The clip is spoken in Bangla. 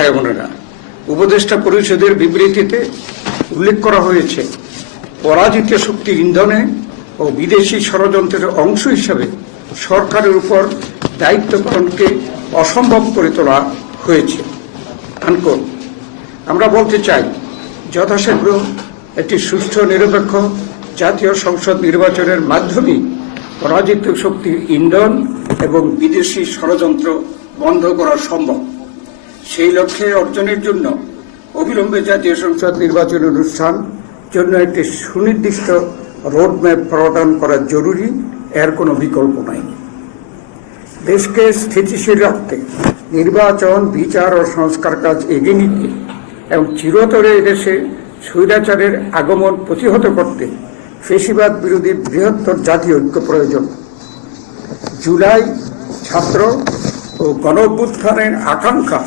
ভাই বোনেরা, উপদেষ্টা পরিষদের বিবৃতিতে উল্লেখ করা হয়েছে, পরাজিত শক্তি ইন্ধনে ও বিদেশি ষড়যন্ত্রের অংশ হিসাবে সরকারের উপর দায়িত্ব পালনকে অসম্ভব করে তোলা হয়েছে। আমরা বলতে চাই, যথাশীঘ্র একটি সুষ্ঠু নিরপেক্ষ জাতীয় সংসদ নির্বাচনের মাধ্যমে পরাজিত শক্তির ইন্ধন এবং বিদেশি ষড়যন্ত্র বন্ধ করা সম্ভব। সেই লক্ষ্যে অর্জনের জন্য অবিলম্বে জাতীয় সংসদ নির্বাচন অনুষ্ঠান জন্য একটি সুনির্দিষ্ট রোডম্যাপ প্রদান করা জরুরি, এর কোনো বিকল্প নাই। দেশকে স্থিতিশীল রাখতে নির্বাচন, বিচার ও সংস্কার কাজ এগিয়ে নিতে এবং চিরতরে এদেশে স্বৈরাচারের আগমন প্রতিহত করতে ফ্যাসিবাদ বিরোধী বৃহত্তর জাতীয় ঐক্য প্রয়োজন। জুলাই ছাত্র ও গণ অভ্যুত্থানের আকাঙ্ক্ষা